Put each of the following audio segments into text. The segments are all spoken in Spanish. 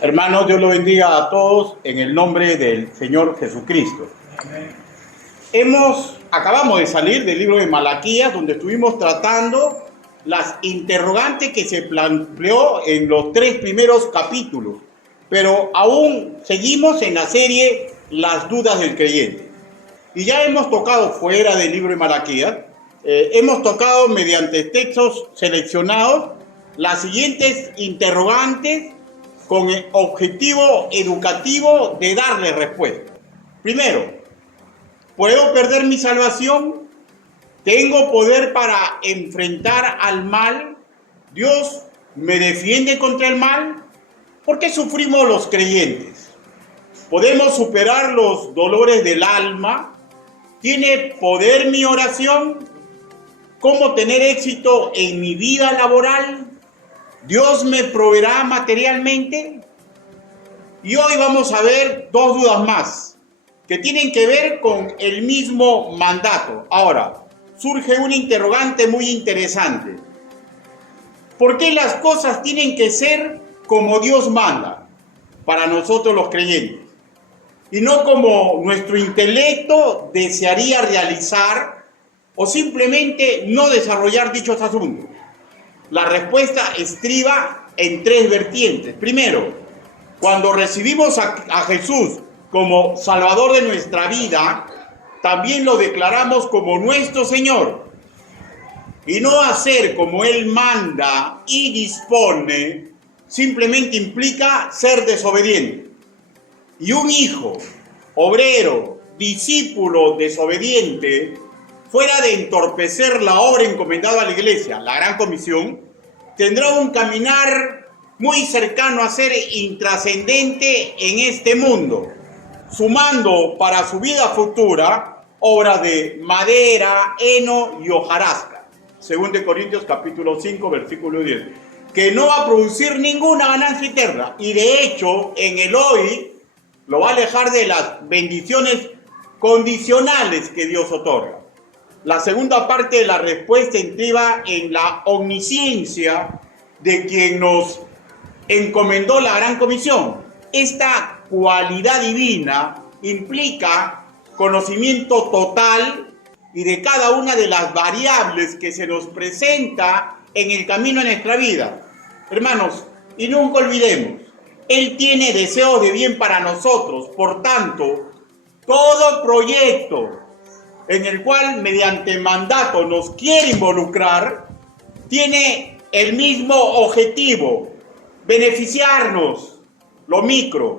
Hermanos, Dios lo bendiga a todos en el nombre del Señor Jesucristo. Acabamos de salir del libro de Malaquías, donde estuvimos tratando las interrogantes que se planteó en los 3 primeros capítulos, pero aún seguimos en la serie Las dudas del creyente. Y ya hemos tocado fuera del libro de Malaquías, hemos tocado mediante textos seleccionados las siguientes interrogantes con el objetivo educativo de darle respuesta. Primero, ¿puedo perder mi salvación? ¿Tengo poder para enfrentar al mal? ¿Dios me defiende contra el mal? ¿Por qué sufrimos los creyentes? ¿Podemos superar los dolores del alma? ¿Tiene poder mi oración? ¿Cómo tener éxito en mi vida laboral? ¿Dios me proveerá materialmente? Y hoy vamos a ver 2 dudas más que tienen que ver con el mismo mandato. Ahora, surge una interrogante muy interesante. ¿Por qué las cosas tienen que ser como Dios manda para nosotros los creyentes? Y no como nuestro intelecto desearía realizar o simplemente no desarrollar dichos asuntos. La respuesta estriba en 3 vertientes. Primero, cuando recibimos a Jesús como Salvador de nuestra vida, también lo declaramos como nuestro Señor. Y no hacer como Él manda y dispone simplemente implica ser desobediente. Y un hijo, obrero, discípulo desobediente, fuera de entorpecer la obra encomendada a la iglesia, la gran comisión, tendrá un caminar muy cercano a ser intrascendente en este mundo, sumando para su vida futura obras de madera, heno y hojarasca. 2 Corintios capítulo 5, versículo 10, que no va a producir ninguna ganancia eterna y de hecho en el hoy lo va a alejar de las bendiciones condicionales que Dios otorga. La segunda parte de la respuesta estriba en la omnisciencia de quien nos encomendó la gran comisión. Esta cualidad divina implica conocimiento total y de cada una de las variables que se nos presenta en el camino de nuestra vida. Hermanos, y nunca olvidemos, Él tiene deseos de bien para nosotros. Por tanto, todo proyecto en el cual mediante mandato nos quiere involucrar, tiene el mismo objetivo: beneficiarnos, lo micro,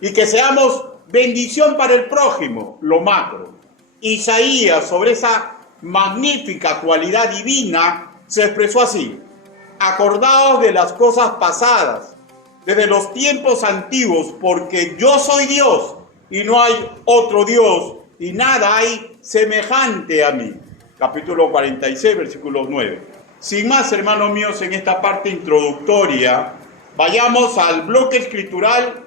y que seamos bendición para el prójimo, lo macro. Isaías, sobre esa magnífica cualidad divina, se expresó así: acordaos de las cosas pasadas, desde los tiempos antiguos, porque yo soy Dios y no hay otro Dios, y nada hay semejante a mí. Capítulo 46, versículo 9. Sin más, hermanos míos, en esta parte introductoria, vayamos al bloque escritural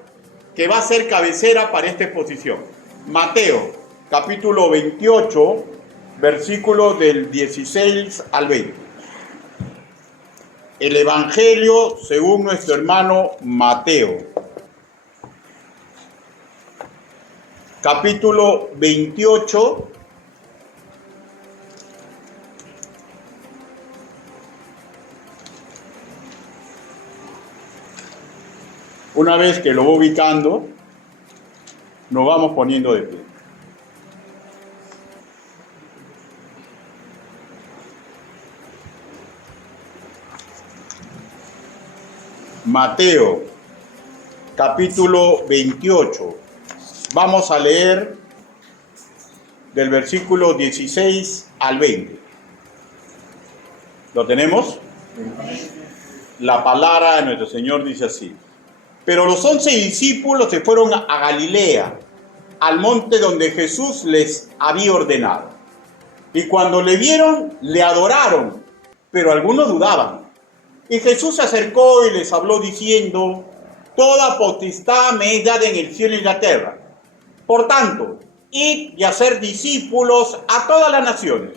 que va a ser cabecera para esta exposición. Mateo, capítulo 28, versículo del 16 al 20. El Evangelio según nuestro hermano Mateo. Capítulo 28, una vez que lo va ubicando, nos vamos poniendo de pie. Mateo, capítulo 28. Vamos a leer del versículo 16 al 20. ¿Lo tenemos? La palabra de nuestro Señor dice así: pero los 11 discípulos se fueron a Galilea, al monte donde Jesús les había ordenado. Y cuando le vieron, le adoraron, pero algunos dudaban. Y Jesús se acercó y les habló diciendo: toda potestad me es dada en el cielo y en la tierra. Por tanto, id y hacer discípulos a todas las naciones,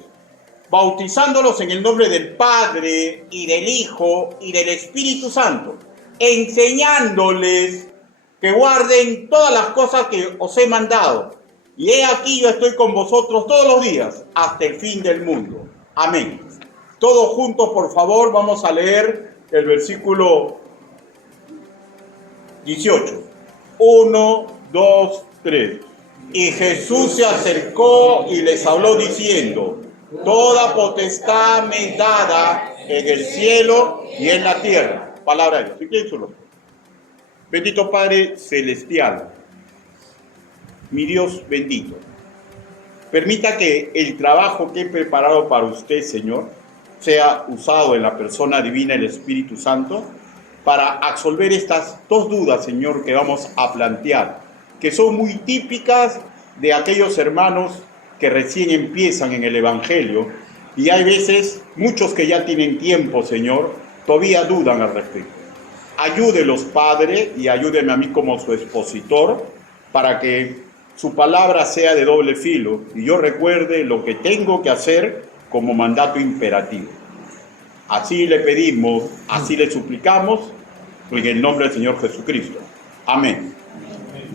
bautizándolos en el nombre del Padre, y del Hijo, y del Espíritu Santo, enseñándoles que guarden todas las cosas que os he mandado. Y he aquí yo estoy con vosotros todos los días hasta el fin del mundo. Amén. Todos juntos, por favor, vamos a leer el versículo 18. 1, 2, 3. Y Jesús se acercó y les habló diciendo: toda potestad me es dada en el cielo y en la tierra. Palabra de Dios. ¿Sí quién solo? Bendito Padre Celestial, mi Dios bendito, permita que el trabajo que he preparado para usted, Señor, sea usado en la persona divina del Espíritu Santo para absolver estas dos dudas, Señor, que vamos a plantear, que son muy típicas de aquellos hermanos que recién empiezan en el Evangelio, y hay veces, muchos que ya tienen tiempo, Señor, todavía dudan al respecto. Ayúdelos, Padre, y ayúdeme a mí como su expositor, para que su palabra sea de doble filo y yo recuerde lo que tengo que hacer como mandato imperativo. Así le pedimos, así le suplicamos, en el nombre del Señor Jesucristo. Amén.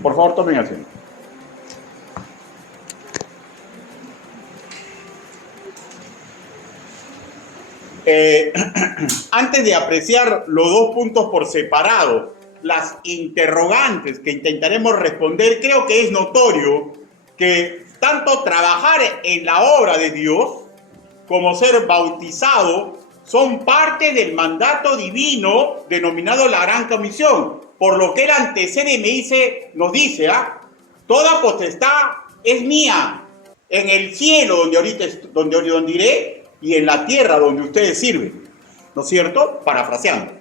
Por favor, tomen asiento. Antes de apreciar los dos puntos por separado, las interrogantes que intentaremos responder, creo que es notorio que tanto trabajar en la obra de Dios como ser bautizado son parte del mandato divino denominado la Gran Comisión, por lo que él antecede y nos dice, toda potestad es mía en el cielo donde iré y en la tierra donde ustedes sirven, ¿no es cierto? Parafraseando.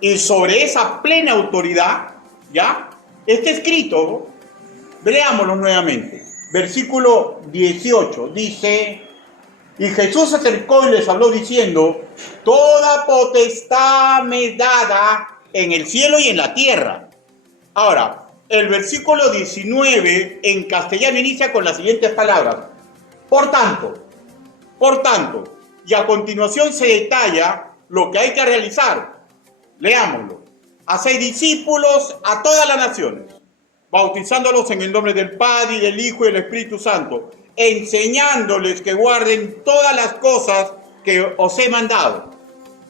Y sobre esa plena autoridad, ¿ya? Está escrito, leámoslo nuevamente, versículo 18, dice: y Jesús se acercó y les habló diciendo: toda potestad me es dada en el cielo y en la tierra. Ahora, el versículo 19 en castellano inicia con las siguientes palabras: por tanto, y a continuación se detalla lo que hay que realizar. Leámoslo. Haced discípulos a todas las naciones, bautizándolos en el nombre del Padre y del Hijo y del Espíritu Santo, enseñándoles que guarden todas las cosas que os he mandado.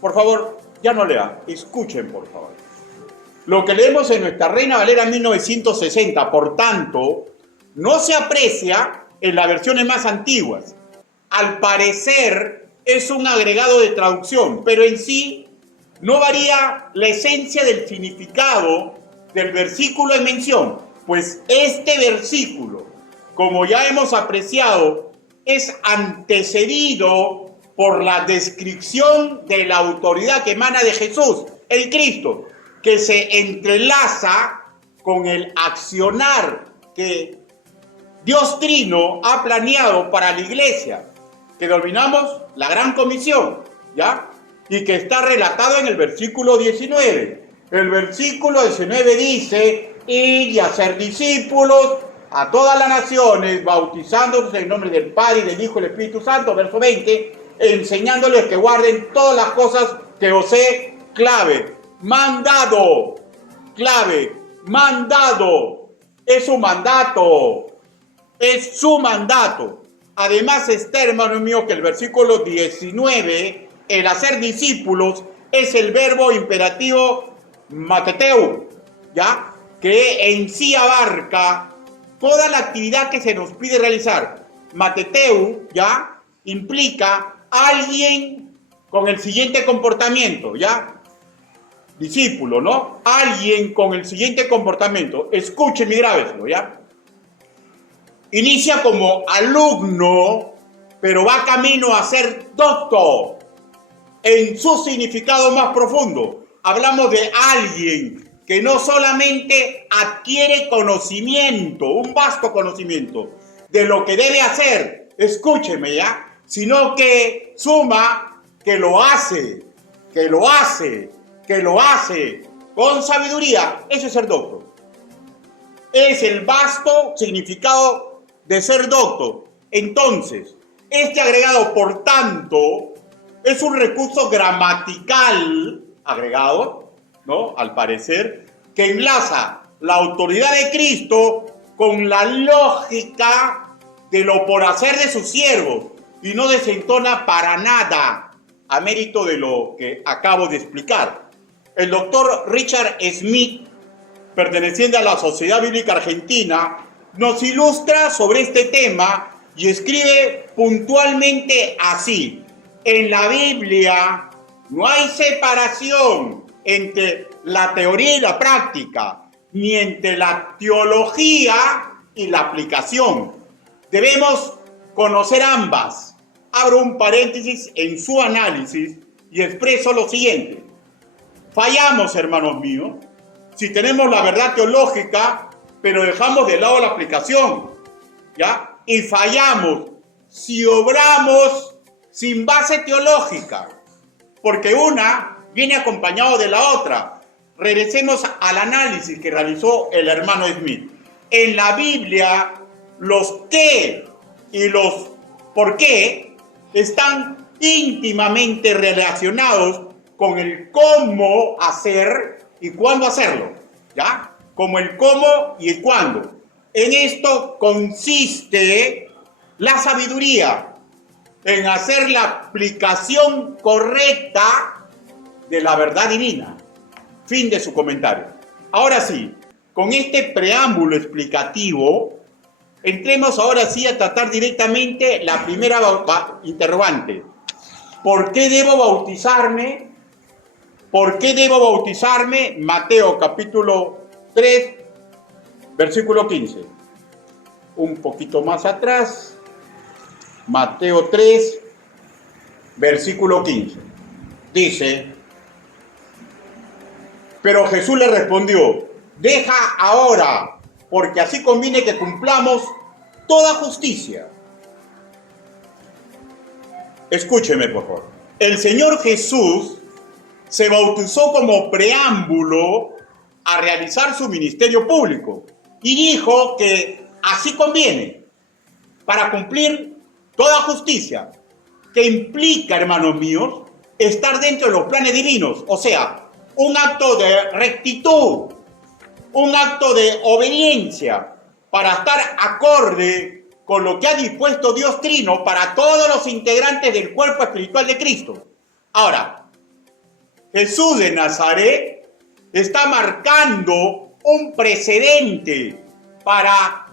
Por favor, ya no lean, escuchen por favor. Lo que leemos en nuestra Reina Valera 1960, por tanto, no se aprecia en las versiones más antiguas. Al parecer es un agregado de traducción, pero en sí no varía la esencia del significado del versículo en mención, pues este versículo, como ya hemos apreciado, es antecedido por la descripción de la autoridad que emana de Jesús, el Cristo, que se entrelaza con el accionar que Dios Trino ha planeado para la iglesia, que denominamos la Gran Comisión, ¿ya? Y que está relatado en el versículo 19. El versículo 19 dice: id y hacer discípulos a todas las naciones, bautizándolos en el nombre del Padre, y del Hijo y del Espíritu Santo. Verso 20, enseñándoles que guarden todas las cosas que os he mandado. Es su mandato. Es su mandato. Además está, hermano mío, que el versículo 19, el hacer discípulos, es el verbo imperativo mateteu, ¿ya? Que en sí abarca toda la actividad que se nos pide realizar. Mateteu, ¿ya? Implica alguien con el siguiente comportamiento, ¿ya? Discípulo, ¿no? Alguien con el siguiente comportamiento. Escuchen y grábeselo, ¿ya? Inicia como alumno, pero va camino a ser doctor. En su significado más profundo, hablamos de alguien que no solamente adquiere conocimiento, un vasto conocimiento de lo que debe hacer, escúcheme ya, sino que suma que lo hace con sabiduría. Eso es ser doctor. Es el vasto significado de ser doctor. Entonces, este agregado, por tanto, es un recurso gramatical agregado ¿no? Al parecer, que enlaza la autoridad de Cristo con la lógica de lo por hacer de sus siervos y no desentona para nada a mérito de lo que acabo de explicar. El doctor Richard Smith, perteneciente a la Sociedad Bíblica Argentina, nos ilustra sobre este tema y escribe puntualmente así: en la Biblia no hay separación entre la teoría y la práctica, ni entre la teología y la aplicación. Debemos conocer ambas. Abro un paréntesis en su análisis y expreso lo siguiente. Fallamos, hermanos míos, si tenemos la verdad teológica, pero dejamos de lado la aplicación, ¿ya? Y fallamos si obramos sin base teológica, porque una viene acompañado de la otra. Regresemos al análisis que realizó el hermano Smith. En la Biblia, los qué y los por qué están íntimamente relacionados con el cómo hacer y cuándo hacerlo, ¿ya? Como el cómo y el cuándo. En esto consiste la sabiduría, en hacer la aplicación correcta de la verdad divina. Fin de su comentario. Ahora sí, con este preámbulo explicativo, entremos ahora sí a tratar directamente la primera interrogante. ¿Por qué debo bautizarme? ¿Por qué debo bautizarme? Mateo capítulo 3, versículo 15. Un poquito más atrás. Mateo 3, versículo 15. Dice: pero Jesús le respondió: deja ahora, porque así conviene que cumplamos toda justicia. Escúcheme, por favor. El Señor Jesús se bautizó como preámbulo a realizar su ministerio público y dijo que así conviene para cumplir toda justicia, que implica, hermanos míos, estar dentro de los planes divinos, o sea, un acto de rectitud, un acto de obediencia para estar acorde con lo que ha dispuesto Dios Trino para todos los integrantes del cuerpo espiritual de Cristo. Ahora, Jesús de Nazaret está marcando un precedente para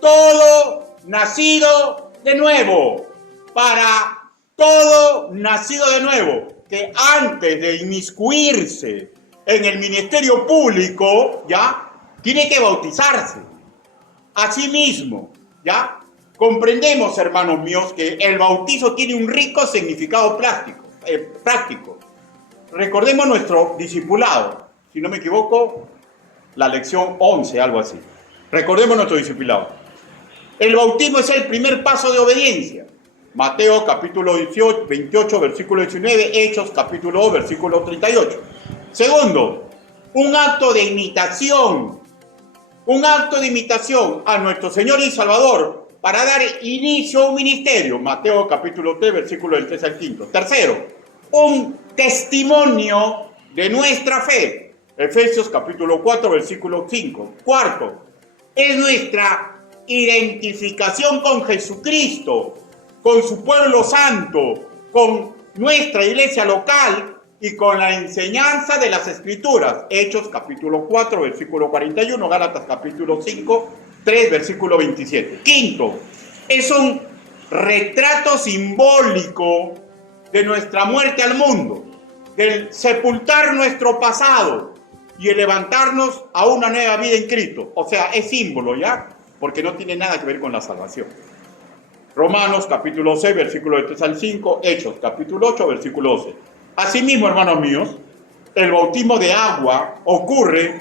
todo nacido de nuevo, para todo nacido de nuevo, que antes de inmiscuirse en el ministerio público, ¿ya? Tiene que bautizarse. Asimismo, ¿ya? Comprendemos, hermanos míos, que el bautizo tiene un rico significado práctico. Recordemos nuestro discipulado, si no me equivoco, la lección 11, algo así. Recordemos nuestro discipulado. El bautismo es el primer paso de obediencia. Mateo capítulo 28, versículo 19, Hechos capítulo 2, versículo 38. Segundo, un acto de imitación a nuestro Señor y Salvador para dar inicio a un ministerio. Mateo capítulo 3, versículo del 3 al 5. Tercero, un testimonio de nuestra fe. Efesios capítulo 4, versículo 5. Cuarto, es nuestra identificación con Jesucristo, con su pueblo santo, con nuestra iglesia local y con la enseñanza de las Escrituras. Hechos capítulo 4, versículo 41, Gálatas capítulo 5, 3, versículo 27. Quinto, es un retrato simbólico de nuestra muerte al mundo, del sepultar nuestro pasado y el levantarnos a una nueva vida en Cristo. O sea, es símbolo, ¿ya? Porque no tiene nada que ver con la salvación. Romanos capítulo 6, versículo del 3 al 5, Hechos capítulo 8, versículo 12. Asimismo, hermanos míos, el bautismo de agua ocurre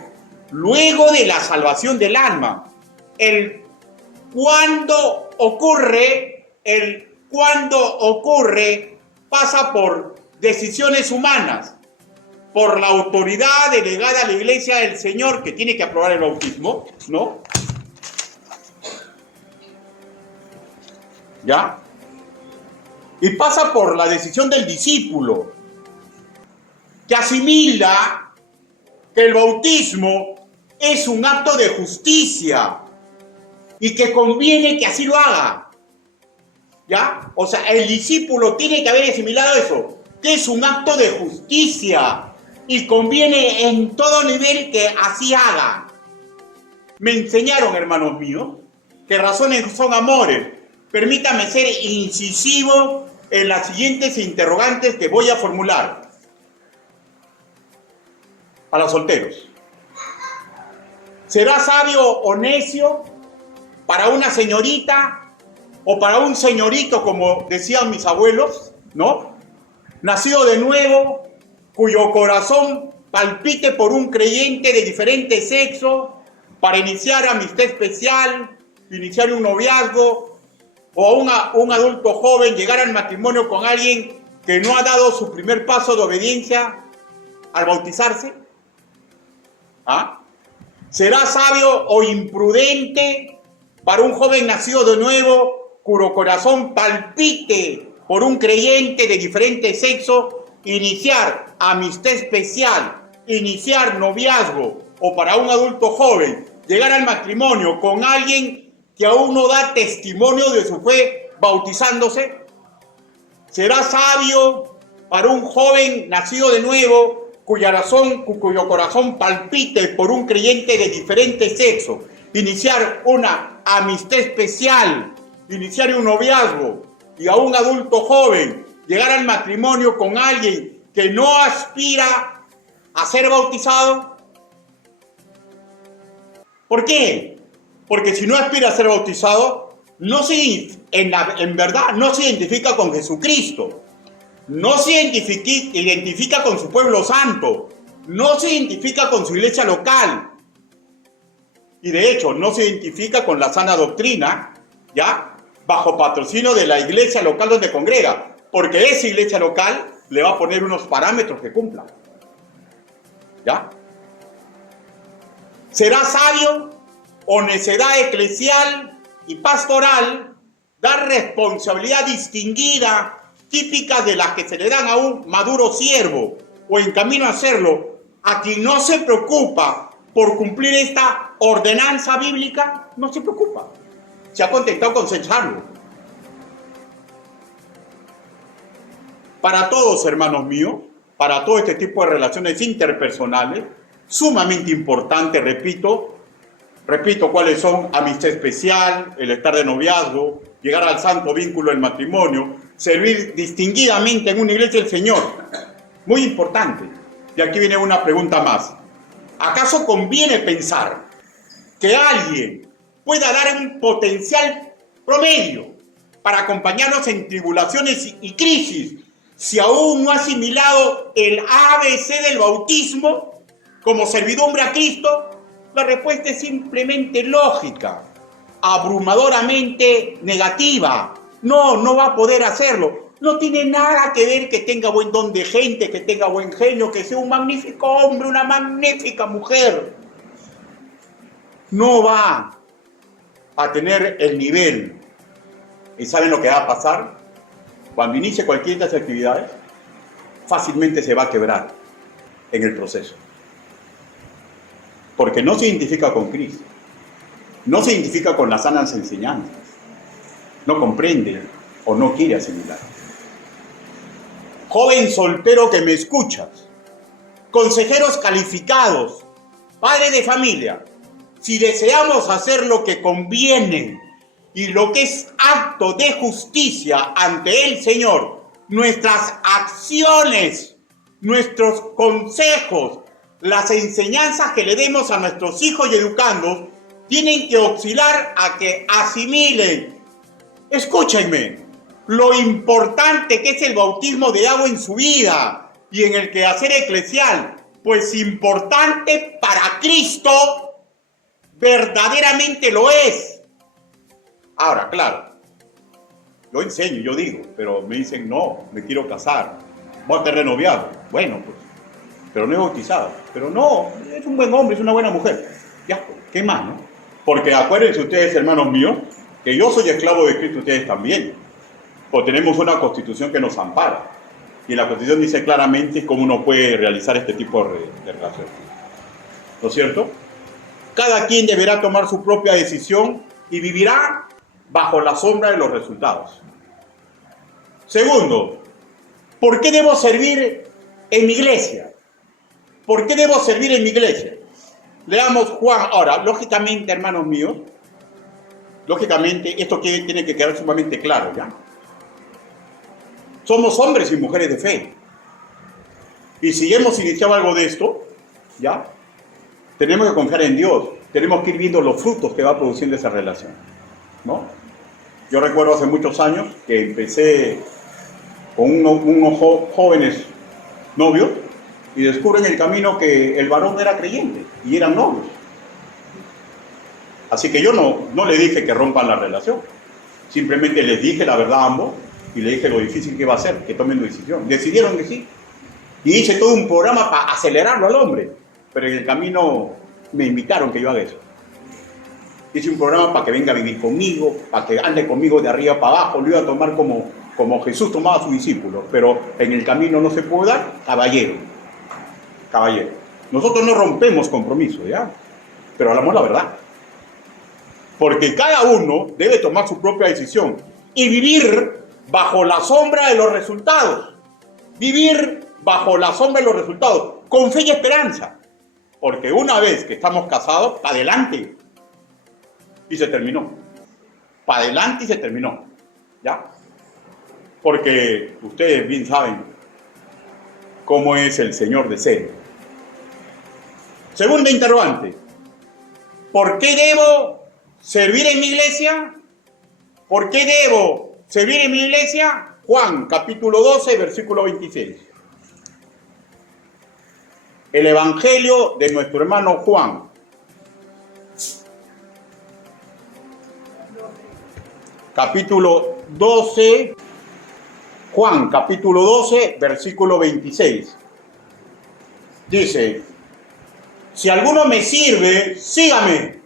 luego de la salvación del alma. El cuándo ocurre pasa por decisiones humanas, por la autoridad delegada a la Iglesia del Señor, que tiene que aprobar el bautismo, ¿no? ¿Ya? Y pasa por la decisión del discípulo, que asimila que el bautismo es un acto de justicia y que conviene que así lo haga. ¿Ya? O sea, el discípulo tiene que haber asimilado eso, que es un acto de justicia y conviene en todo nivel que así haga. Me enseñaron, hermanos míos, que razones son amores. Permítame ser incisivo en las siguientes interrogantes que voy a formular. A los solteros. ¿Será sabio o necio para una señorita o para un señorito, como decían mis abuelos, ¿no? Nacido de nuevo, cuyo corazón palpite por un creyente de diferente sexo, para iniciar amistad especial, iniciar un noviazgo, o un adulto joven llegar al matrimonio con alguien que no ha dado su primer paso de obediencia al bautizarse? ¿Ah? ¿Será sabio o imprudente para un joven nacido de nuevo, cuyo corazón palpite por un creyente de diferente sexo, iniciar amistad especial, iniciar noviazgo, o para un adulto joven llegar al matrimonio con alguien que aún no da testimonio de su fe bautizándose? ¿Será sabio para un joven nacido de nuevo, cuyo corazón palpite por un creyente de diferente sexo, iniciar una amistad especial, iniciar un noviazgo, y a un adulto joven llegar al matrimonio con alguien que no aspira a ser bautizado? ¿Por qué? Porque si no aspira a ser bautizado, en verdad no se identifica con Jesucristo, no se identifica con su pueblo santo, no se identifica con su iglesia local, y de hecho no se identifica con la sana doctrina, ¿ya? Bajo patrocinio de la iglesia local donde congrega, porque esa iglesia local le va a poner unos parámetros que cumplan. ¿Ya? ¿Será sabio o necedad eclesial y pastoral dar responsabilidad distinguida, típica de las que se le dan a un maduro siervo o en camino a hacerlo, a quien no se preocupa por cumplir esta ordenanza bíblica? No se preocupa. Se ha contentado con censarlo. Para todos, hermanos míos, para todo este tipo de relaciones interpersonales, sumamente importante, repito cuáles son: amistad especial, el estar de noviazgo, llegar al santo vínculo del matrimonio, servir distinguidamente en una iglesia del Señor. Muy importante. Y aquí viene una pregunta más. ¿Acaso conviene pensar que alguien pueda dar un potencial promedio para acompañarnos en tribulaciones y crisis si aún no ha asimilado el ABC del bautismo como servidumbre a Cristo? La respuesta es simplemente lógica, abrumadoramente negativa. No va a poder hacerlo. No tiene nada que ver que tenga buen don de gente, que tenga buen genio, que sea un magnífico hombre, una magnífica mujer. No va a tener el nivel. ¿Y saben lo que va a pasar? Cuando inicie cualquiera de estas actividades, fácilmente se va a quebrar en el proceso. Porque no se identifica con Cristo, no se identifica con las sanas enseñanzas, no comprende o no quiere asimilar. Joven soltero que me escuchas, consejeros calificados, padre de familia, si deseamos hacer lo que conviene y lo que es acto de justicia ante el Señor, nuestras acciones, nuestros consejos, las enseñanzas que le demos a nuestros hijos y educandos tienen que oscilar a que asimilen, escúchenme, lo importante que es el bautismo de agua en su vida y en el quehacer eclesial, pues importante para Cristo verdaderamente lo es. Ahora, claro, yo enseño, yo digo, pero me dicen, no, me quiero casar, voy a tener noviazgo. Bueno, pues, pero no es bautizado. Pero no, es un buen hombre, es una buena mujer. Ya, ¿qué más, no? Porque acuérdense ustedes, hermanos míos, que yo soy esclavo de Cristo, ustedes también. O tenemos una constitución que nos ampara. Y la constitución dice claramente cómo uno puede realizar este tipo de relaciones. ¿no es cierto? Cada quien deberá tomar su propia decisión y vivirá bajo la sombra de los resultados. Segundo, ¿por qué debo servir en mi iglesia? ¿Por qué debo servir en mi iglesia? Leamos Juan. Ahora, lógicamente, hermanos míos, lógicamente, esto tiene que quedar sumamente claro, ¿ya? Somos hombres y mujeres de fe. Y si hemos iniciado algo de esto, ¿ya? Tenemos que confiar en Dios. Tenemos que ir viendo los frutos que va produciendo esa relación, ¿no? Yo recuerdo hace muchos años que empecé con unos jóvenes novios y descubren en el camino que el varón era creyente y eran novios. Así que yo no le dije que rompan la relación. Simplemente les dije la verdad a ambos y les dije lo difícil que va a ser, que tomen una decisión. Decidieron que sí. Y hice todo un programa para acelerarlo al hombre. Pero en el camino me invitaron que yo haga eso. Hice un programa para que venga a vivir conmigo, para que ande conmigo de arriba para abajo. Lo iba a tomar como Jesús tomaba a sus discípulos. Pero en el camino no se puede dar, caballero. Caballero. Nosotros no rompemos compromiso, ¿ya? Pero hablamos la verdad. Porque cada uno debe tomar su propia decisión y vivir bajo la sombra de los resultados. Vivir bajo la sombra de los resultados, con fe y esperanza. Porque una vez que estamos casados, para adelante. Y se terminó. Para adelante y se terminó. ¿Ya? Porque ustedes bien saben cómo es el Señor de serie. Segunda interrogante. ¿Por qué debo servir en mi iglesia? ¿Por qué debo servir en mi iglesia? Juan, capítulo 12, versículo 26. El Evangelio de nuestro hermano Juan. Capítulo 12. Juan, capítulo 12, versículo 26. Dice: si alguno me sirve, sígame.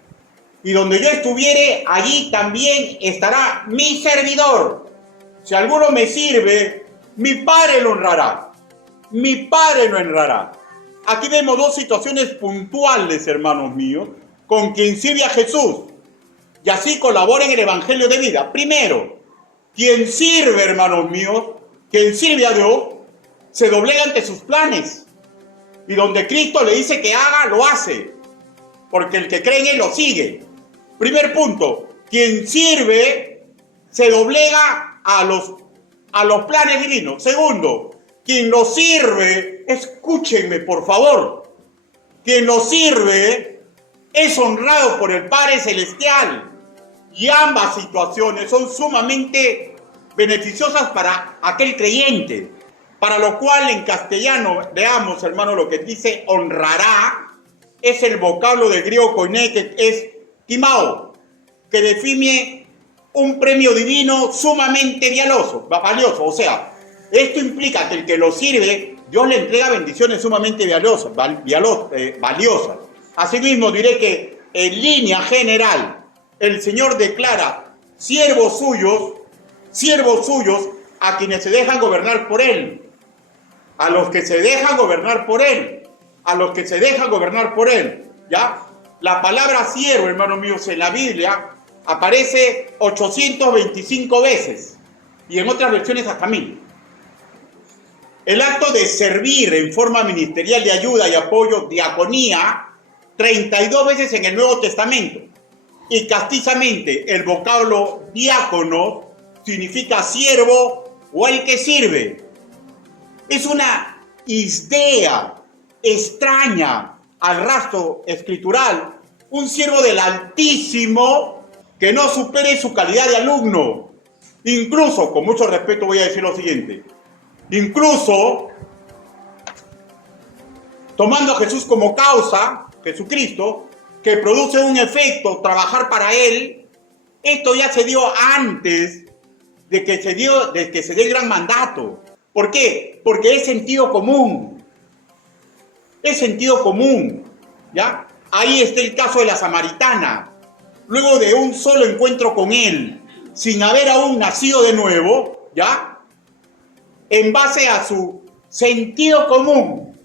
Y donde yo estuviere, allí también estará mi servidor. Si alguno me sirve, mi Padre lo honrará. Mi Padre lo honrará. Aquí vemos dos situaciones puntuales, hermanos míos, con quien sirve a Jesús. Y así colabora en el Evangelio de vida. Primero, quien sirve, hermanos míos, quien sirve a Dios, se doblega ante sus planes. Y donde Cristo le dice que haga, lo hace. Porque el que cree en Él lo sigue. Primer punto, quien sirve se doblega a los planes divinos. Segundo, quien lo sirve, escúchenme por favor, quien lo sirve es honrado por el Padre Celestial. Y ambas situaciones son sumamente beneficiosas para aquel creyente. Para lo cual en castellano, veamos hermano lo que dice honrará, es el vocablo del griego koiné, que es timao, que define un premio divino sumamente valioso. O sea, esto implica que el que lo sirve, Dios le entrega bendiciones sumamente valiosas. Asimismo, diré que en línea general, el Señor declara siervos suyos a quienes se dejan gobernar por Él. A los que se dejan gobernar por Él. A los que se dejan gobernar por Él. ¿Ya? La palabra siervo, hermanos míos, en la Biblia aparece 825 veces. Y en otras versiones hasta 1000. El acto de servir en forma ministerial de ayuda y apoyo, diaconía, 32 veces en el Nuevo Testamento. Y castizamente el vocablo diácono significa siervo o el que sirve. Es una idea extraña al rastro escritural. Un siervo del Altísimo que no supere su calidad de alumno. Incluso, con mucho respeto voy a decir lo siguiente, incluso tomando a Jesús como causa, Jesucristo, que produce un efecto, trabajar para Él, esto ya se dio antes de que se dé el gran mandato. ¿Por qué? Porque es sentido común. Es sentido común, ¿ya? Ahí está el caso de la samaritana. Luego de un solo encuentro con Él, sin haber aún nacido de nuevo, ¿ya? En base a su sentido común,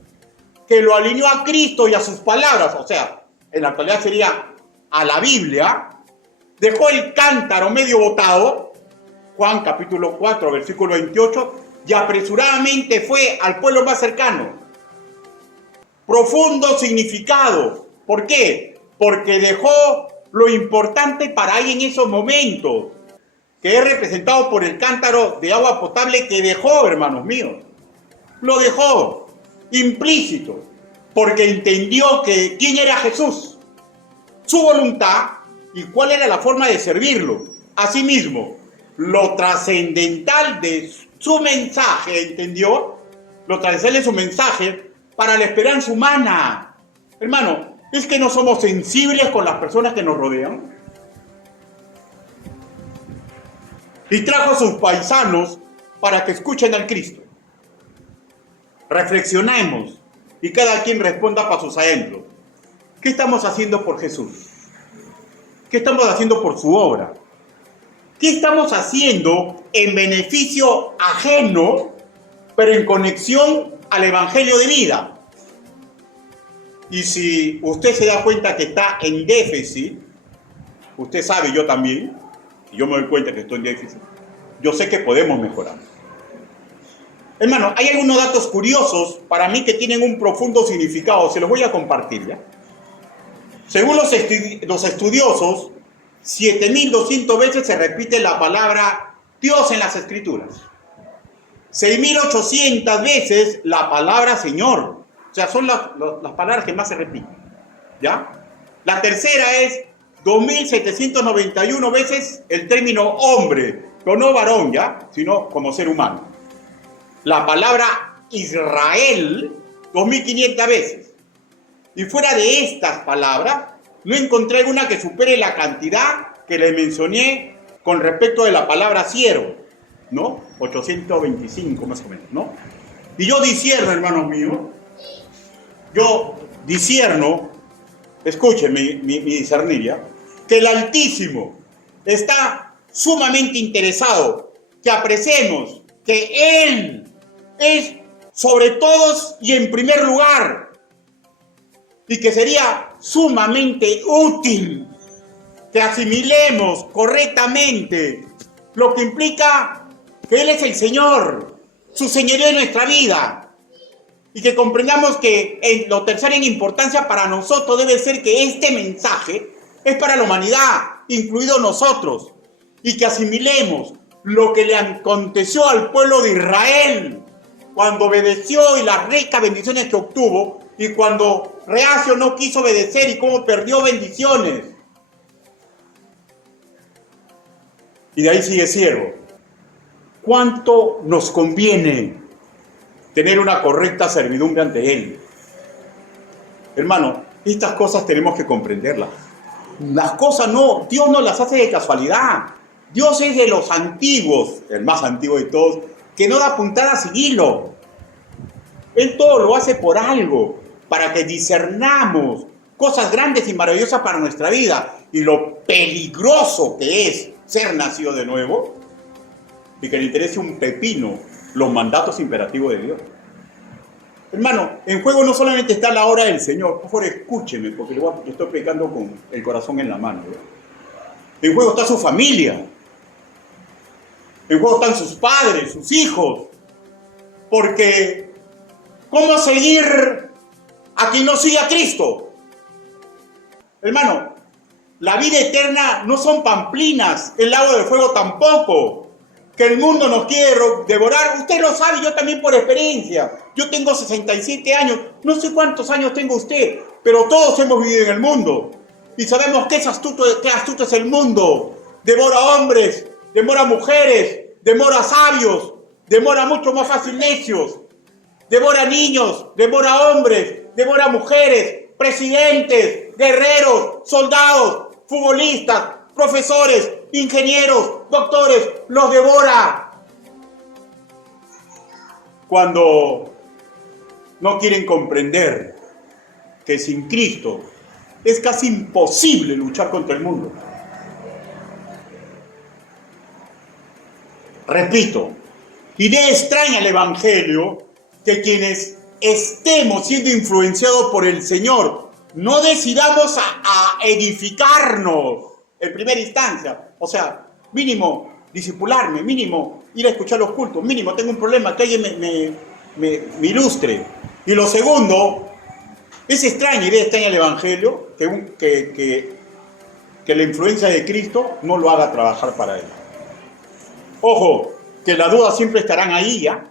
que lo alineó a Cristo y a sus palabras, o sea, en la actualidad sería a la Biblia, dejó el cántaro medio botado, Juan capítulo 4, versículo 28, y apresuradamente fue al pueblo más cercano. Profundo significado. ¿Por qué? Porque dejó lo importante para él en esos momentos, que es representado por el cántaro de agua potable que dejó, hermanos míos. Lo dejó implícito, porque entendió que quién era Jesús, su voluntad y cuál era la forma de servirlo. Asimismo, lo trascendental de su mensaje, ¿entendió? Lo trascendental de su mensaje para la esperanza humana. Hermano, ¿es que no somos sensibles con las personas que nos rodean? Y trajo a sus paisanos para que escuchen al Cristo. Reflexionemos y cada quien responda para sus adentros. ¿Qué estamos haciendo por Jesús? ¿Qué estamos haciendo por su obra? ¿Qué estamos haciendo en beneficio ajeno, pero en conexión al Evangelio de vida? Y si usted se da cuenta que está en déficit, usted sabe, yo también, y yo me doy cuenta que estoy en déficit, yo sé que podemos mejorar. Hermano, hay algunos datos curiosos para mí que tienen un profundo significado, se los voy a compartir, ¿ya? Según los estudiosos, 7.200 veces se repite la palabra Dios en las Escrituras. 6.800 veces la palabra Señor. O sea, son las palabras que más se repiten, ¿ya? La tercera es 2.791 veces el término hombre, pero no varón, ¿ya? Sino como ser humano. La palabra Israel, 2.500 veces. Y fuera de estas palabras, no encontré una que supere la cantidad que les mencioné con respecto de la palabra siervo, ¿no? 825 más o menos, ¿no? Y yo discierno, hermanos míos, escuchen mi discernir, ¿ya? Que el Altísimo está sumamente interesado, que apreciemos que Él es sobre todos y en primer lugar, y que sería sumamente útil que asimilemos correctamente lo que implica que Él es el Señor, su señorío de nuestra vida, y que comprendamos que lo tercero en importancia para nosotros debe ser que este mensaje es para la humanidad, incluidos nosotros, y que asimilemos lo que le aconteció al pueblo de Israel cuando obedeció y las ricas bendiciones que obtuvo, y cuando reacio no quiso obedecer y cómo perdió bendiciones. Y de ahí sigue siervo. ¿Cuánto nos conviene tener una correcta servidumbre ante Él? Hermano, estas cosas tenemos que comprenderlas. Las cosas Dios no las hace de casualidad. Dios es de los antiguos, el más antiguo de todos, que no da puntada sin hilo. Él todo lo hace por algo, para que discernamos cosas grandes y maravillosas para nuestra vida y lo peligroso que es ser nacido de nuevo y que le interese un pepino los mandatos imperativos de Dios. Hermano, en juego no solamente está la hora del Señor, por favor escúcheme, porque yo estoy predicando con el corazón en la mano, ¿verdad? En juego está su familia, en juego están sus padres, sus hijos, porque ¿cómo seguir a quien no sigue a Cristo? Hermano, la vida eterna no son pamplinas, el lago de fuego tampoco. Que el mundo nos quiere devorar, usted lo sabe, yo también por experiencia. Yo tengo 67 años, no sé cuántos años tengo usted, pero todos hemos vivido en el mundo. Y sabemos qué astuto es el mundo. Devora hombres, devora mujeres, devora sabios, devora mucho más fácil necios. Devora niños, devora hombres, devora mujeres, presidentes, guerreros, soldados, futbolistas, profesores, ingenieros, doctores, los devora. Cuando no quieren comprender que sin Cristo es casi imposible luchar contra el mundo. Repito, idea extraña el Evangelio que quienes estemos siendo influenciados por el Señor. No decidamos a edificarnos en primera instancia. O sea, mínimo, discipularme, mínimo, ir a escuchar los cultos, mínimo, tengo un problema, que alguien me ilustre. Y lo segundo, es extraña idea, extraña el Evangelio, que la influencia de Cristo no lo haga trabajar para él. Ojo, que las dudas siempre estarán ahí, ¿ya?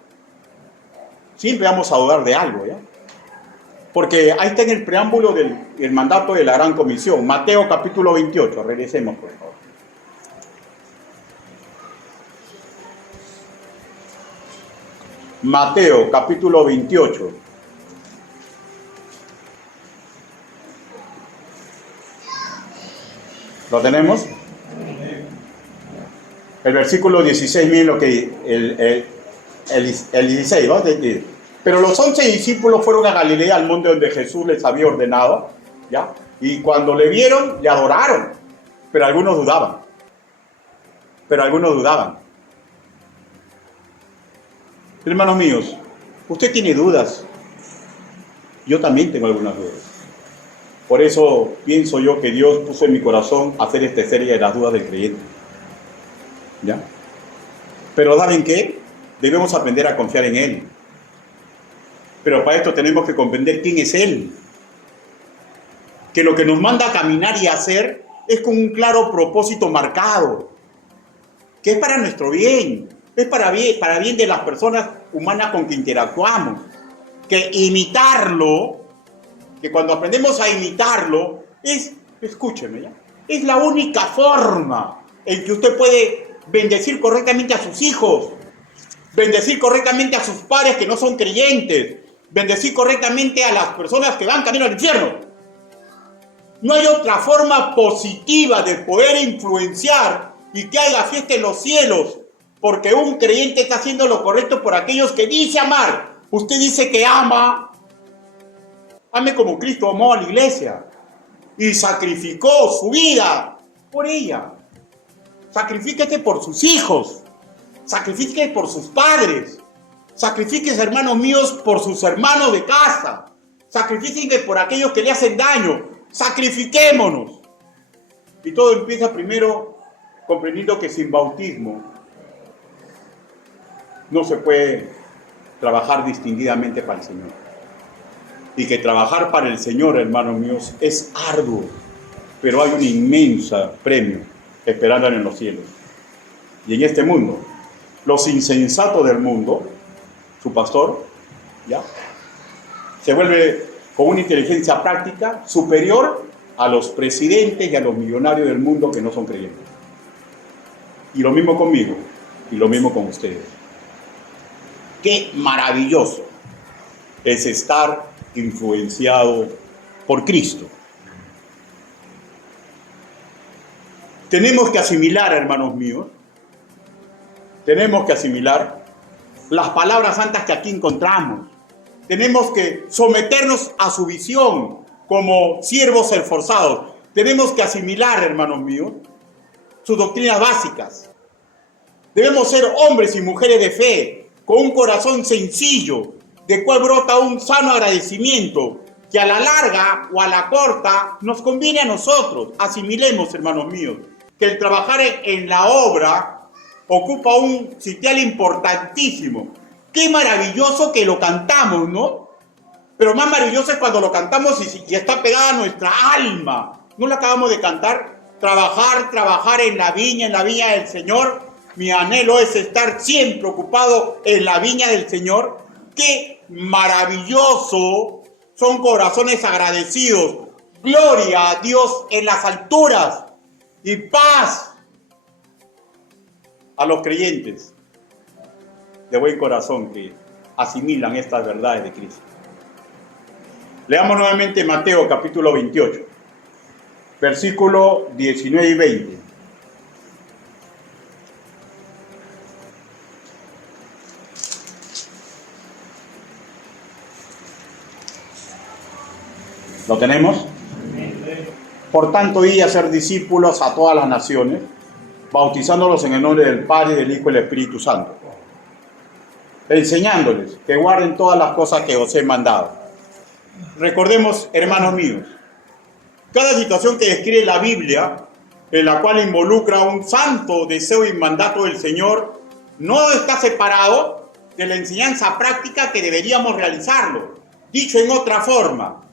Siempre vamos a dudar de algo, ¿ya? Porque ahí está en el preámbulo del mandato de la Gran Comisión, Mateo capítulo 28, regresemos por favor. Mateo capítulo 28. ¿Lo tenemos? El versículo 16, miren lo que el 16, ¿no? Pero los 11 discípulos fueron a Galilea, al monte donde Jesús les había ordenado, ¿ya? Y cuando le vieron, le adoraron, pero algunos dudaban. Hermanos míos, usted tiene dudas. Yo también tengo algunas dudas. Por eso pienso yo que Dios puso en mi corazón hacer esta serie de las dudas del creyente. ¿Ya? Pero ¿saben qué? Debemos aprender a confiar en Él. Pero para esto tenemos que comprender quién es Él. Que lo que nos manda a caminar y a hacer es con un claro propósito marcado. Que es para nuestro bien. Es para bien de las personas humanas con que interactuamos. Que imitarlo, que cuando aprendemos a imitarlo, escúcheme, ¿ya? Es la única forma en que usted puede bendecir correctamente a sus hijos, bendecir correctamente a sus padres que no son creyentes, bendecir correctamente a las personas que van camino al infierno. No hay otra forma positiva de poder influenciar y que haya fiesta en los cielos, porque un creyente está haciendo lo correcto por aquellos que dice amar. Usted dice que ama. Ame como Cristo amó a la iglesia y sacrificó su vida por ella. Sacrifíquese por sus hijos, sacrifíquese por sus padres, sacrifíquese, hermanos míos, por sus hermanos de casa, sacrifíquese por aquellos que le hacen daño, sacrifiquémonos. Y todo empieza primero comprendiendo que sin bautismo no se puede trabajar distinguidamente para el Señor. Y que trabajar para el Señor, hermanos míos, es arduo, pero hay un inmenso premio esperando en los cielos. Y en este mundo, los insensatos del mundo, su pastor, ¿ya? Se vuelve con una inteligencia práctica superior a los presidentes y a los millonarios del mundo que no son creyentes. Y lo mismo conmigo, y lo mismo con ustedes. Qué maravilloso es estar influenciado por Cristo. Tenemos que asimilar, hermanos míos, tenemos que asimilar las palabras santas que aquí encontramos. Tenemos que someternos a su visión como siervos esforzados. Tenemos que asimilar, hermanos míos, sus doctrinas básicas. Debemos ser hombres y mujeres de fe, con un corazón sencillo, de cual brota un sano agradecimiento, que a la larga o a la corta nos conviene a nosotros. Asimilemos, hermanos míos, que el trabajar en la obra ocupa un sitial importantísimo. Qué maravilloso que lo cantamos, ¿no? Pero más maravilloso es cuando lo cantamos y está pegada a nuestra alma. ¿No lo acabamos de cantar? Trabajar en la viña del Señor. Mi anhelo es estar siempre ocupado en la viña del Señor. ¡Qué maravilloso! Son corazones agradecidos. Gloria a Dios en las alturas y paz a los creyentes de buen corazón que asimilan estas verdades de Cristo. Leamos nuevamente Mateo capítulo 28, versículo 19 y 20. ¿Lo tenemos? Por tanto, id a ser discípulos a todas las naciones, bautizándolos en el nombre del Padre, del Hijo y del Espíritu Santo, enseñándoles que guarden todas las cosas que os he mandado. Recordemos, hermanos míos, cada situación que describe la Biblia, en la cual involucra un santo deseo y mandato del Señor, no está separado de la enseñanza práctica que deberíamos realizarlo. Dicho en otra forma,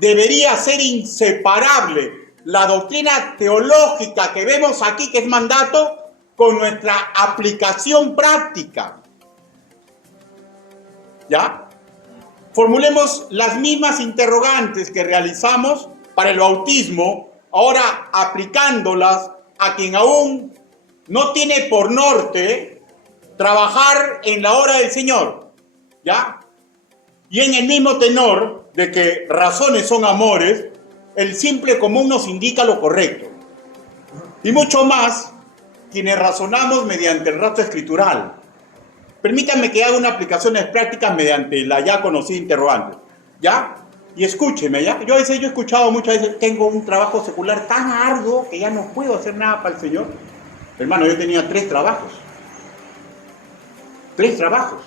debería ser inseparable la doctrina teológica que vemos aquí, que es mandato, con nuestra aplicación práctica. ¿Ya? Formulemos las mismas interrogantes que realizamos para el bautismo, ahora aplicándolas a quien aún no tiene por norte trabajar en la obra del Señor. ¿Ya? Y en el mismo tenor de que razones son amores, el simple común nos indica lo correcto. Y mucho más quienes razonamos mediante el rastro escritural. Permítanme que haga una aplicaciones prácticas mediante la ya conocida interrogante. ¿Ya? Y escúcheme, ¿ya? Yo he escuchado muchas veces, tengo un trabajo secular tan arduo que ya no puedo hacer nada para el Señor. Hermano, yo tenía 3 trabajos. 3 trabajos.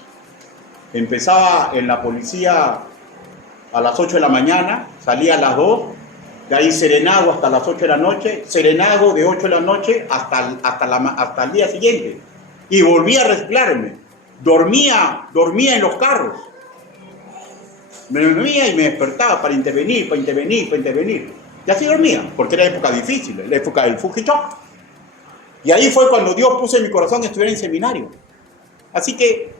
Empezaba en la policía a las 8 de la mañana, salía a las 2, de ahí serenago hasta las 8 de la noche, serenago de 8 de la noche hasta el día siguiente. Y volvía a reciclarme. Dormía en los carros. Me dormía y me despertaba para intervenir. Y así dormía, porque era época difícil, la época del Fujitop. Y ahí fue cuando Dios puso en mi corazón estudiar en seminario. Así que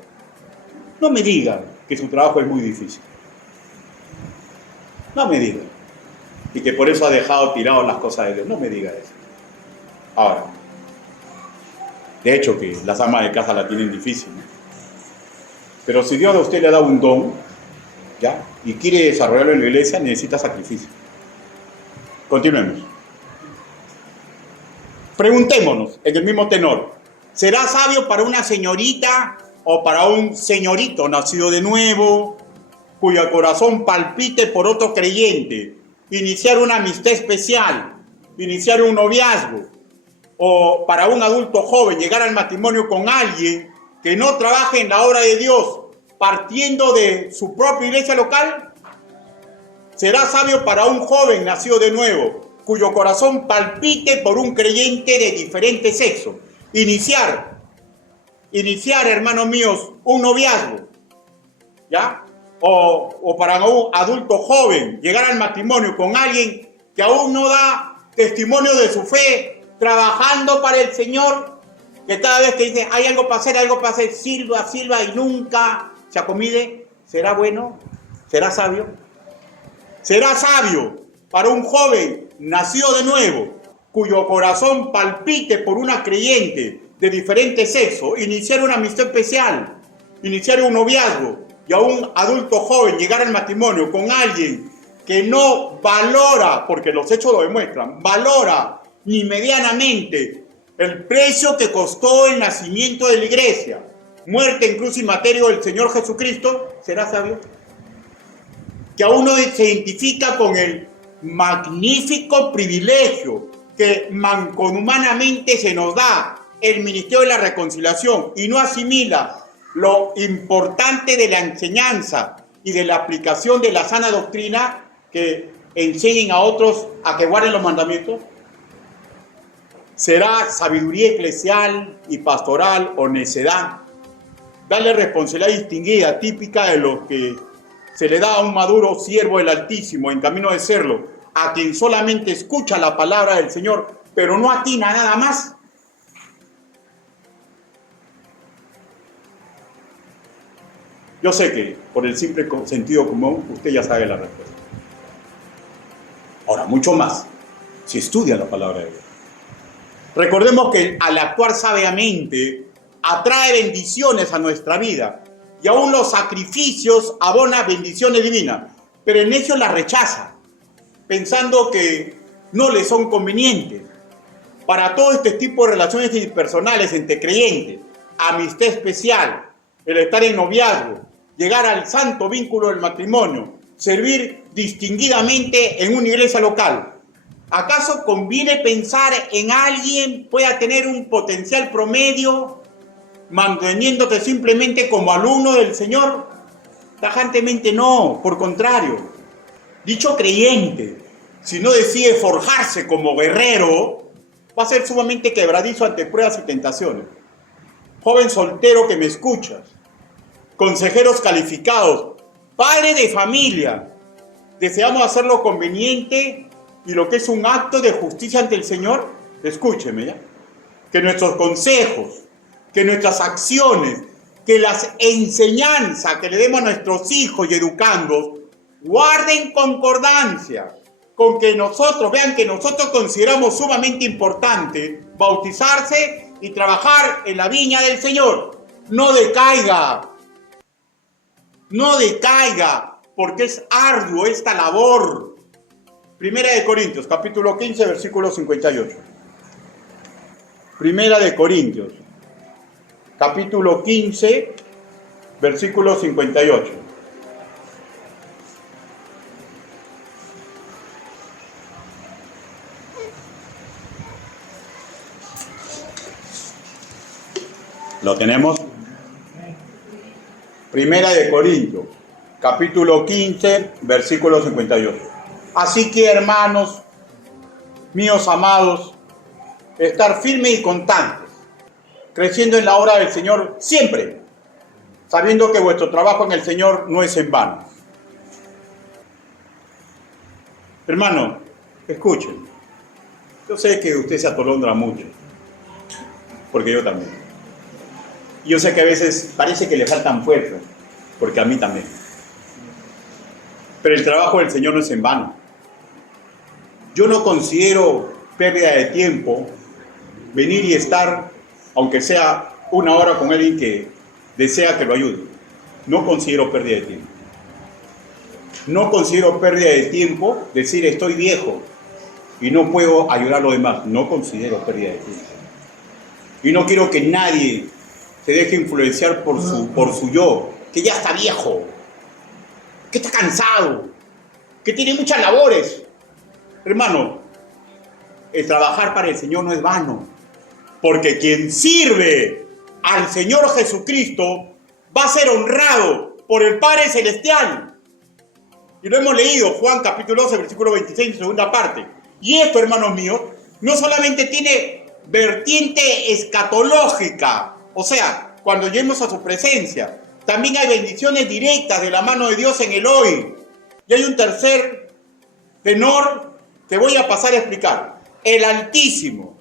no me digan que su trabajo es muy difícil. No me digan. Y que por eso ha dejado tiradas las cosas de Dios. No me diga eso. Ahora, de hecho que las amas de casa la tienen difícil, ¿no? Pero si Dios a usted le da un don, ¿ya? Y quiere desarrollarlo en la iglesia, necesita sacrificio. Continuemos. Preguntémonos en el mismo tenor. ¿Será sabio para una señorita o para un señorito nacido de nuevo, cuyo corazón palpite por otro creyente, iniciar una amistad especial, iniciar un noviazgo, o para un adulto joven llegar al matrimonio con alguien que no trabaje en la obra de Dios, partiendo de su propia iglesia local? ¿Será sabio para un joven nacido de nuevo, cuyo corazón palpite por un creyente de diferente sexo, iniciar, hermanos míos, un noviazgo? ¿Ya? O para un adulto joven llegar al matrimonio con alguien que aún no da testimonio de su fe, trabajando para el Señor, que cada vez que dice hay algo para hacer, silba y nunca se acomide. ¿Será bueno? ¿Será sabio? ¿Será sabio para un joven nacido de nuevo, cuyo corazón palpite por una creyente de diferente sexo, iniciar una amistad especial, iniciar un noviazgo, y a un adulto joven llegar al matrimonio con alguien que no valora, porque los hechos lo demuestran, valora ni medianamente el precio que costó el nacimiento de la iglesia, muerte en cruz y martirio del Señor Jesucristo? ¿Será sabio? Que aún no se identifica con el magnífico privilegio que mancomunadamente se nos da el ministerio de la reconciliación y no asimila lo importante de la enseñanza y de la aplicación de la sana doctrina, que enseñen a otros a que guarden los mandamientos. ¿Será sabiduría eclesial y pastoral o necedad darle responsabilidad distinguida, típica de lo que se le da a un maduro siervo del Altísimo en camino de serlo, a quien solamente escucha la palabra del Señor, pero no atina nada más? Yo sé que por el simple sentido común usted ya sabe la respuesta. Ahora, mucho más, si estudia la palabra de Dios. Recordemos que al actuar sabiamente atrae bendiciones a nuestra vida, y aún los sacrificios abonan bendiciones divinas, pero el necio las rechaza, pensando que no le son convenientes. Para todo este tipo de relaciones interpersonales entre creyentes, amistad especial, el estar en noviazgo, llegar al santo vínculo del matrimonio, servir distinguidamente en una iglesia local, ¿acaso conviene pensar en alguien pueda tener un potencial promedio manteniéndote simplemente como alumno del Señor? Tajantemente no, por contrario. Dicho creyente, si no decide forjarse como guerrero, va a ser sumamente quebradizo ante pruebas y tentaciones. Joven soltero que me escuchas, consejeros calificados, padre de familia, deseamos hacer lo conveniente y lo que es un acto de justicia ante el Señor. Escúcheme, ¿ya? Que nuestros consejos, que nuestras acciones, que las enseñanzas que le demos a nuestros hijos y educandos guarden concordancia con que nosotros, vean que nosotros consideramos sumamente importante bautizarse y trabajar en la viña del Señor. No decaiga, porque es arduo esta labor. Primera de Corintios, capítulo 15, versículo 58. Primera de Corintios, capítulo 15, versículo 58. ¿Lo tenemos? Primera de Corintios, capítulo 15, versículo 58. Así que, hermanos míos amados, estar firmes y constantes, creciendo en la obra del Señor siempre, sabiendo que vuestro trabajo en el Señor no es en vano. Hermano, escuchen. Yo sé que usted se atolondra mucho, porque yo también. Yo sé que a veces parece que le faltan fuerzas, porque a mí también. Pero el trabajo del Señor no es en vano. Yo no considero pérdida de tiempo venir y estar, aunque sea una hora con alguien que desea que lo ayude. No considero pérdida de tiempo. No considero pérdida de tiempo decir estoy viejo y no puedo ayudar a los demás. No considero pérdida de tiempo. Y no quiero que nadie se deje influenciar por su yo, que ya está viejo, que está cansado, que tiene muchas labores. Hermano, el trabajar para el Señor no es vano, porque quien sirve al Señor Jesucristo va a ser honrado por el Padre Celestial. Y lo hemos leído, Juan capítulo 12, versículo 26, segunda parte. Y esto, hermanos míos, no solamente tiene vertiente escatológica, o sea, cuando lleguemos a su presencia, también hay bendiciones directas de la mano de Dios en el hoy. Y hay un tercer tenor que voy a pasar a explicar. El Altísimo,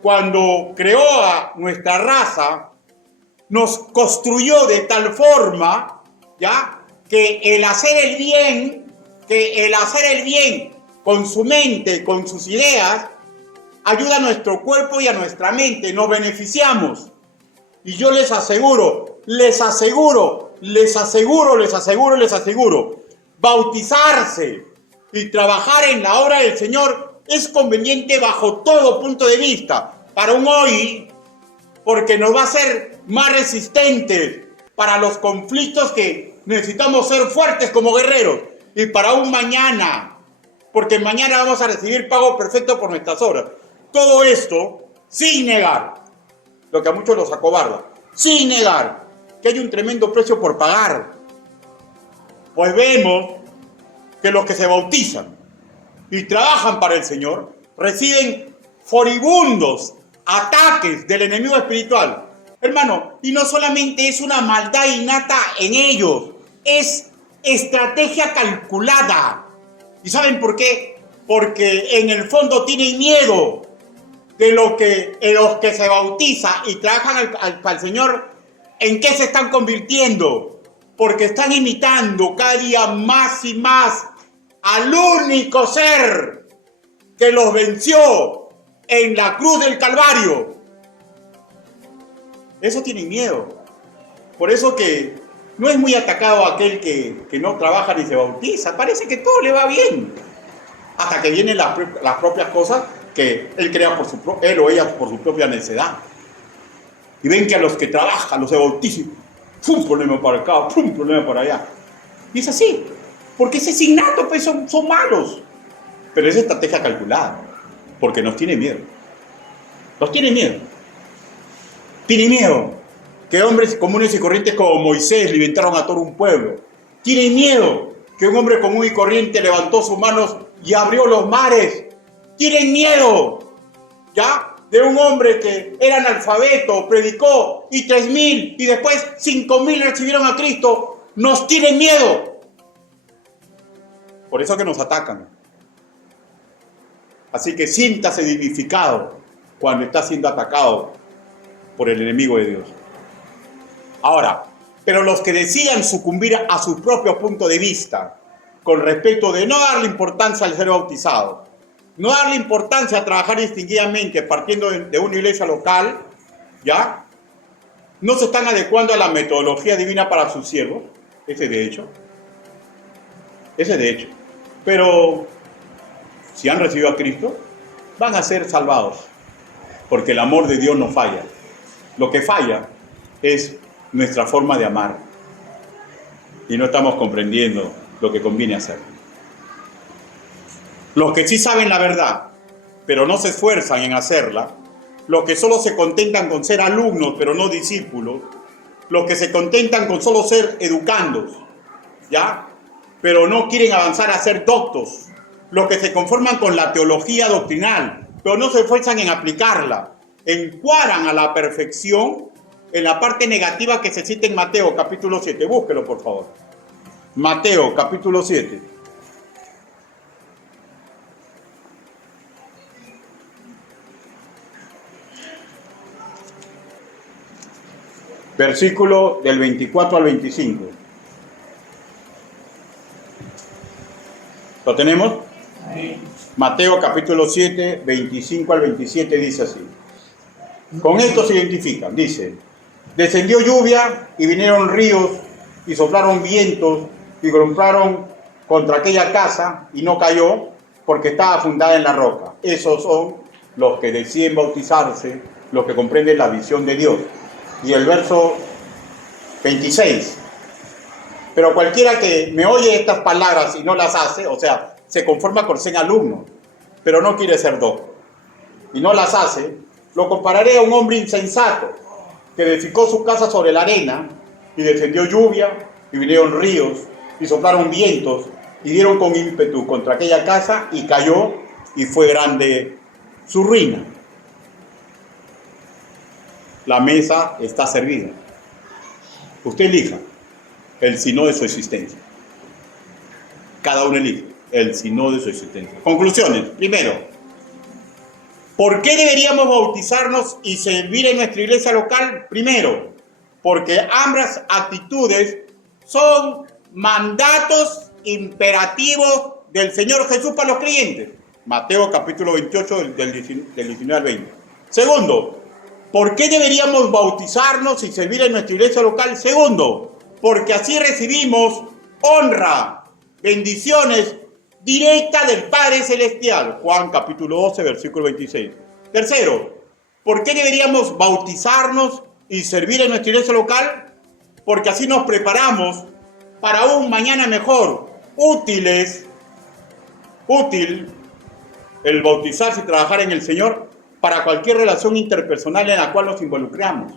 cuando creó a nuestra raza, nos construyó de tal forma, ¿ya?, que el hacer el bien con su mente, con sus ideas, ayuda a nuestro cuerpo y a nuestra mente, nos beneficiamos. Y yo les aseguro, bautizarse y trabajar en la obra del Señor es conveniente bajo todo punto de vista. Para un hoy, porque nos va a hacer más resistentes para los conflictos que necesitamos ser fuertes como guerreros. Y para un mañana, porque mañana vamos a recibir pago perfecto por nuestras obras. Todo esto sin negar, lo que a muchos los acobarda, sin negar que hay un tremendo precio por pagar. Pues vemos que los que se bautizan y trabajan para el Señor reciben furibundos ataques del enemigo espiritual. Hermano, y no solamente es una maldad innata en ellos, es estrategia calculada. ¿Y saben por qué? Porque en el fondo tienen miedo de los que se bautizan y trabajan para el Señor, ¿en qué se están convirtiendo? Porque están imitando cada día más y más al único ser que los venció en la cruz del Calvario. Eso tienen miedo. Por eso que no es muy atacado aquel que no trabaja ni se bautiza. Parece que todo le va bien. Hasta que vienen las propias cosas que él crea él o ella por su propia necedad. Y ven que a los que trabajan, los se bautizan, ¡pum! Problema para acá, ¡pum! Problema para allá. Y es así. Porque ese es innato, pues son malos. Pero es estrategia calculada. Porque nos tiene miedo. Nos tiene miedo. Tiene miedo que hombres comunes y corrientes como Moisés alimentaron a todo un pueblo. Tienen miedo que un hombre común y corriente levantó sus manos y abrió los mares. Tienen miedo, ¿ya? De un hombre que era analfabeto, predicó y 3.000 y después 5.000 recibieron a Cristo. Nos tienen miedo. Por eso que nos atacan. Así que siéntase dignificado cuando está siendo atacado por el enemigo de Dios. Ahora, pero los que decidan sucumbir a su propio punto de vista con respecto de no darle importancia al ser bautizado, no darle importancia a trabajar distinguidamente partiendo de una iglesia local, ¿ya? No se están adecuando a la metodología divina para sus siervos, ese de hecho. Pero si han recibido a Cristo, van a ser salvados, porque el amor de Dios no falla. Lo que falla es nuestra forma de amar, y no estamos comprendiendo lo que conviene hacer. Los que sí saben la verdad, pero no se esfuerzan en hacerla, los que solo se contentan con ser alumnos, pero no discípulos, los que se contentan con solo ser educandos, ¿ya? Pero no quieren avanzar a ser doctos, los que se conforman con la teología doctrinal, pero no se esfuerzan en aplicarla, encuadran a la perfección en la parte negativa que se cita en Mateo capítulo 7. Búsquelo, por favor. Mateo capítulo 7. Versículo del 24 al 25. ¿Lo tenemos? Sí. Mateo capítulo 7, 25 al 27 dice así. Con esto se identifican, dice: descendió lluvia y vinieron ríos y soplaron vientos y golpearon contra aquella casa y no cayó porque estaba fundada en la roca. Esos son los que deciden bautizarse, los que comprenden la visión de Dios. Y el verso 26. Pero cualquiera que me oye estas palabras y no las hace, o sea, se conforma con ser alumno, pero no quiere ser doctor, y no las hace, lo compararé a un hombre insensato que edificó su casa sobre la arena, y descendió lluvia, y vinieron ríos, y soplaron vientos, y dieron con ímpetu contra aquella casa, y cayó, y fue grande su ruina. La mesa está servida. Usted elija el sino de su existencia. Cada uno elige el sino de su existencia. Conclusiones. Primero, ¿por qué deberíamos bautizarnos y servir en nuestra iglesia local? Primero, porque ambas actitudes son mandatos imperativos del Señor Jesús para los creyentes. Mateo capítulo 28 del 19 al 20. Segundo, ¿por qué deberíamos bautizarnos y servir en nuestra iglesia local? Segundo, porque así recibimos honra, bendiciones directas del Padre Celestial. Juan capítulo 12, versículo 26. Tercero, ¿por qué deberíamos bautizarnos y servir en nuestra iglesia local? Porque así nos preparamos para un mañana mejor. Útil el bautizarse y trabajar en el Señor para cualquier relación interpersonal en la cual nos involucramos.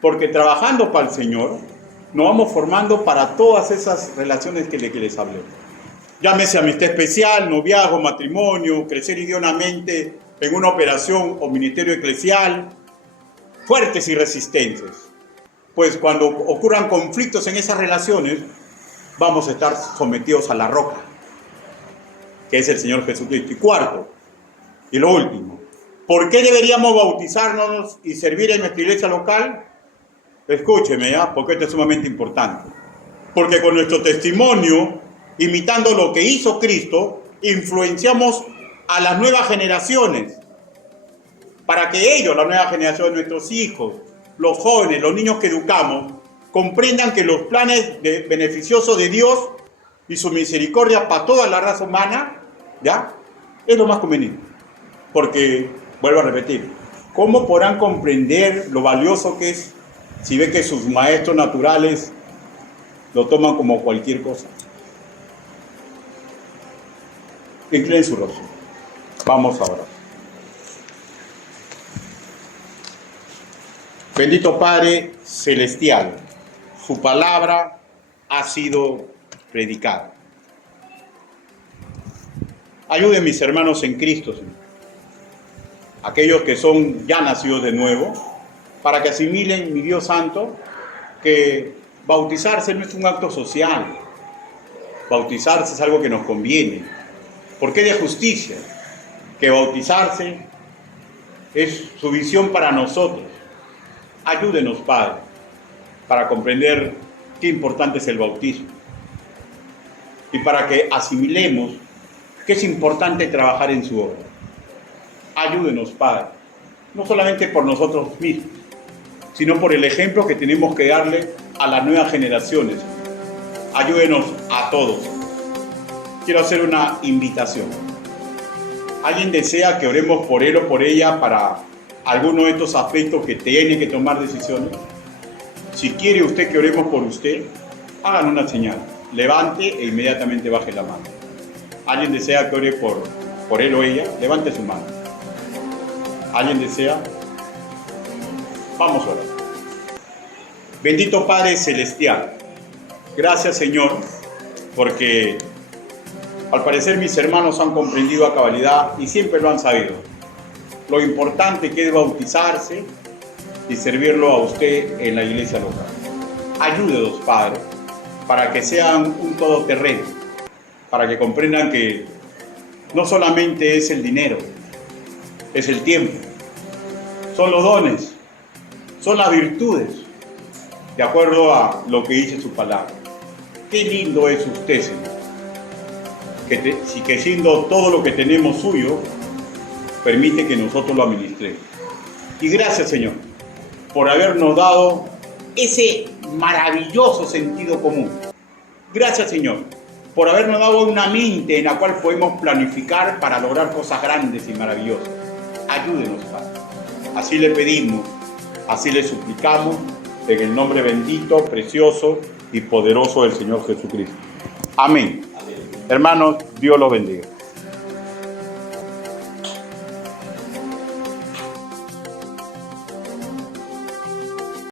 Porque trabajando para el Señor, nos vamos formando para todas esas relaciones que les hablé. Llámese amistad especial, noviazgo, matrimonio, crecer idiomamente en una operación o ministerio eclesial, fuertes y resistentes. Pues cuando ocurran conflictos en esas relaciones, vamos a estar sometidos a la roca, que es el Señor Jesucristo. Y cuarto, y lo último, ¿por qué deberíamos bautizarnos y servir en nuestra iglesia local? Escúcheme, ¿ya? Porque esto es sumamente importante. Porque con nuestro testimonio, imitando lo que hizo Cristo, influenciamos a las nuevas generaciones, para que ellos, la nueva generación de nuestros hijos, los jóvenes, los niños que educamos, comprendan que los planes beneficiosos de Dios y su misericordia para toda la raza humana, ¿ya? Es lo más conveniente. Porque, vuelvo a repetir, ¿cómo podrán comprender lo valioso que es si ve que sus maestros naturales lo toman como cualquier cosa? Inclinen su rostro. Vamos ahora. Bendito Padre Celestial, su palabra ha sido predicada. Ayuden mis hermanos en Cristo, Señor, aquellos que son ya nacidos de nuevo, para que asimilen, mi Dios Santo, que bautizarse no es un acto social, bautizarse es algo que nos conviene, porque es de justicia, que bautizarse es su visión para nosotros. Ayúdenos, Padre, para comprender qué importante es el bautismo y para que asimilemos que es importante trabajar en su obra. Ayúdenos, Padre, no solamente por nosotros mismos, sino por el ejemplo que tenemos que darle a las nuevas generaciones. Ayúdenos a todos. Quiero hacer una invitación. ¿Alguien desea que oremos por él o por ella para alguno de estos aspectos que tiene que tomar decisiones? Si quiere usted que oremos por usted, hagan una señal. Levante e inmediatamente baje la mano. ¿Alguien desea que ore por él o ella? Levante su mano. ¿Alguien desea? Vamos a orar. Bendito Padre Celestial, gracias, Señor, porque al parecer mis hermanos han comprendido a cabalidad y siempre lo han sabido, lo importante que es bautizarse y servirlo a usted en la iglesia local. Ayúdenos, Padre, para que sean un todoterreno, para que comprendan que no solamente es el dinero, es el tiempo, son los dones, son las virtudes, de acuerdo a lo que dice su palabra. Qué lindo es usted, Señor, que siendo todo lo que tenemos suyo, permite que nosotros lo administremos. Y gracias, Señor, por habernos dado ese maravilloso sentido común. Gracias, Señor, por habernos dado una mente en la cual podemos planificar para lograr cosas grandes y maravillosas. Ayúdenos, Padre. Así le pedimos, así le suplicamos, en el nombre bendito, precioso y poderoso del Señor Jesucristo. Amén. Hermanos, Dios los bendiga.